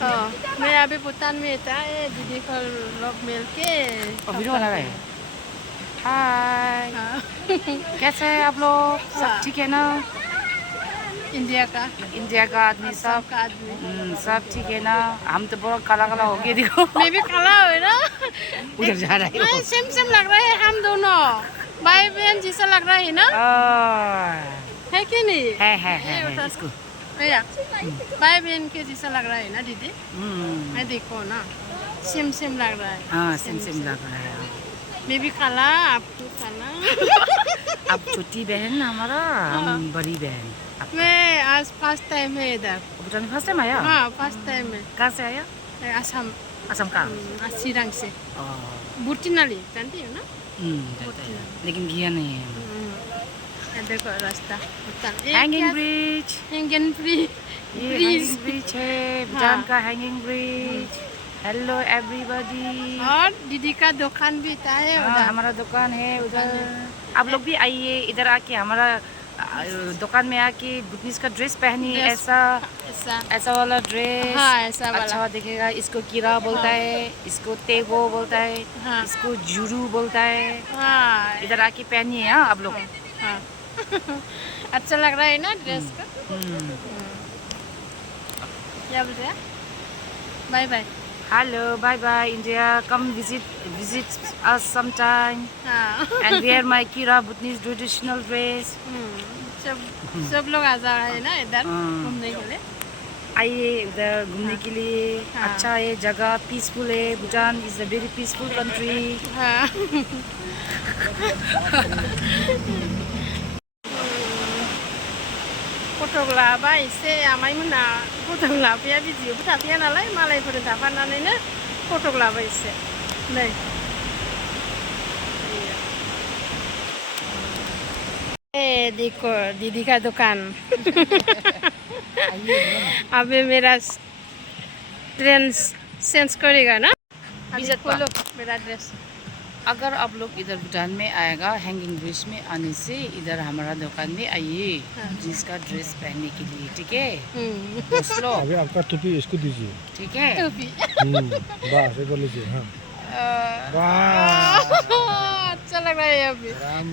मैं अभी भूटान में था, दीदी को लोग मिल के वीडियो बना रहे हैं। हाय, हाँ। कैसे हैं आप लोग? सब ठीक है ना? इंडिया का आदमी सब का आदमी सब ठीक है ना? हम तो बहुत काला काला हो गए देखो। मैं भी काला है ना। उधर जा रहा है सेम सेम लग रहा है हम दोनों भाई बहन जैसा लग रहा है ना, है कि नहीं? है इसको। भैया भाई बहन के जैसा लग रहा है ना दीदी? मैं देखो ना, सेम सेम लग रहा है। हाँ सेम लग रहा है। मैं भी काला, आप तो काला। अब छोटी बहन हमारा, हम बड़ी बहन। मैं आज फर्स्ट टाइम है इधर। भूटान फर्स्ट टाइम आया? हाँ फर्स्ट टाइम है। कहाँ से आया? असम। असम का? सिरांग से। बुटिनाली जानती हो ना? जानते हैं, लेकिन गया नहीं है। देखो रास्ता हैंगिंग ब्रिज। Hanging bridge. ये हैंगिंग ब्रिज है, भूटान का हैंगिंग ब्रिज। Hello everybody. और दीदी का दुकान भी था है उधर। हमारा दुकान है उधर। आप लोग भी आइए इधर आके हमारा दुकान में आके भूटनीज का ड्रेस पहनिए। ऐसा वाला ड्रेस। हाँ, ऐसा वाला अच्छा दिखेगा। इसको कीरा बोलता है, इसको तेगो बोलता है, इसको जुरू बोलता है। हाँ, इधर आके पहनिए हाँ आप लोग। हाँ। अच्छा लग रहा है ना ड्रेस का? क्या बोल रहे हैं? Bye bye. Hello, bye bye India. Come visit us sometime. हाँ। And wear my Kira Bhutanese traditional dress. सब लोग आ जा रहे हैं ना इधर घूमने के लिए। आइए इधर घूमने के लिए। अच्छा है जगह, पीसफुल है। Bhutan is a very peaceful country. फटक लाबा एसे आमाइमोना फटक लाफैया बिदियावबो थाफैया नालाय मालायफोरजों थाफानानैनो फटक लाबाय एसे नै देखो दीदी का दुकान। अभी मेरा ट्रेंड चेंज करेगा ना? अभी खोलो मेरा ड्रेस। अगर आप लोग इधर भूटान में आएगा, हैंगिंग ब्रिज में आने से इधर हमारा दुकान में आइए जिसका ड्रेस पहनने के लिए। ठीक है दोस्तों? अभी आपका टोपी इसको दीजिए। ठीक है टोपी बस एक बार लीजिए। हाँ अच्छा लग रहा है अभी। राम